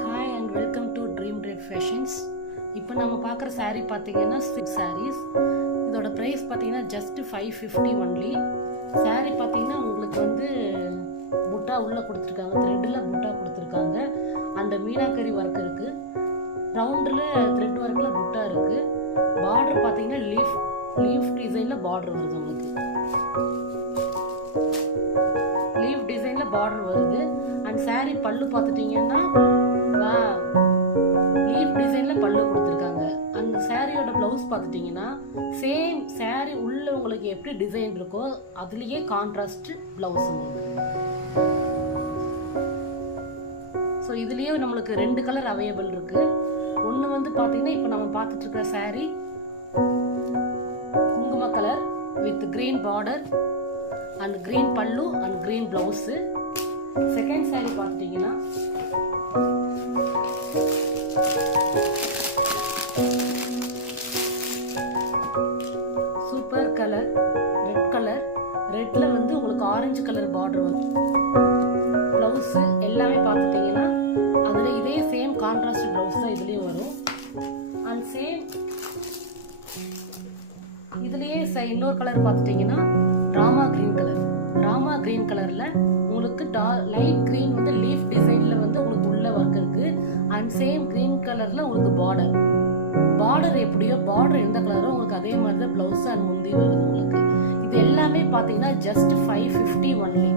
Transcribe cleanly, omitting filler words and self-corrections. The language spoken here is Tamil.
Hi and welcome to dream thread fashions. இப்போ நம்ம பார்க்குற saree பார்த்தீங்கன்னா சில்க் sarees. இதோட ப்ரைஸ் பார்த்தீங்கன்னா ஜஸ்ட் 550 ஒன்லி. saree பார்த்தீங்கன்னா உங்களுக்கு வந்து புட்டா உள்ளே கொடுத்துருக்காங்க, த்ரெட்டில் புட்டா கொடுத்துருக்காங்க. அந்த மீனாக்கரி ஒர்க் இருக்குது, ரவுண்டில் த்ரெட் ஒர்க்கில் புட்டா இருக்குது. பார்டர் பார்த்தீங்கன்னா லீஃப் டிசைனில் பார்டர் வருது. உங்களுக்கு லீஃப் டிசைனில் பார்டர் வருது. அண்ட் saree பல்லு பார்த்துட்டிங்கன்னா லீஃப் டிசைனில் பல்லு கொடுத்துருக்காங்க. அந்த சாரியோட ப்ளவுஸ் பார்த்துட்டிங்கன்னா சேம் saree உள்ள உங்களுக்கு எப்படி டிசைன் இருக்கோ அதுலேயே கான்ட்ராஸ்ட் ப்ளவுஸ் உங்களுக்கு. ஸோ இதுலேயே நம்மளுக்கு 2 கலர் அவைலபிள் இருக்குது. ஒன்று வந்து பார்த்தீங்கன்னா இப்போ நம்ம பார்த்துட்டு இருக்கிற saree குங்கும colour with green border and green pallu and green blouse. Second saree பார்த்துட்டிங்கன்னா சூப்பர் கலர் ரெட் கலர், ரெட்ல வந்து உங்களுக்கு ஆரஞ்சு கலர் பார்டர் வந்து ப்ளவுஸ் எல்லாமே பார்த்துட்டிங்கன்னா அதில் இதே சேம் கான்ட்ராஸ்ட் ப்ளவுஸ் தான் இதுலேயும் வரும். அண்ட் சேம் இதுலேயே இன்னொரு கலர் பார்த்துட்டிங்கன்னா Rama green colour. Rama green கலரில் உங்களுக்கு லைட் கிரீன் வந்து லீஃப் டிசைனில் வந்து உங்களுக்கு உள்ள ஒர்க் இருக்குது. அண்ட் சேம் கிரீன் கலரில் உங்களுக்கு பார்டர் எப்படியோ பார்டர் எந்த கலரோ உங்களுக்கு அதே மாதிரி தான் ப்ளவுஸ் அண்ட் முந்தி வருது உங்களுக்கு. இது எல்லாமே பார்த்தீங்கன்னா ஜஸ்ட் 550 ஒன்லி.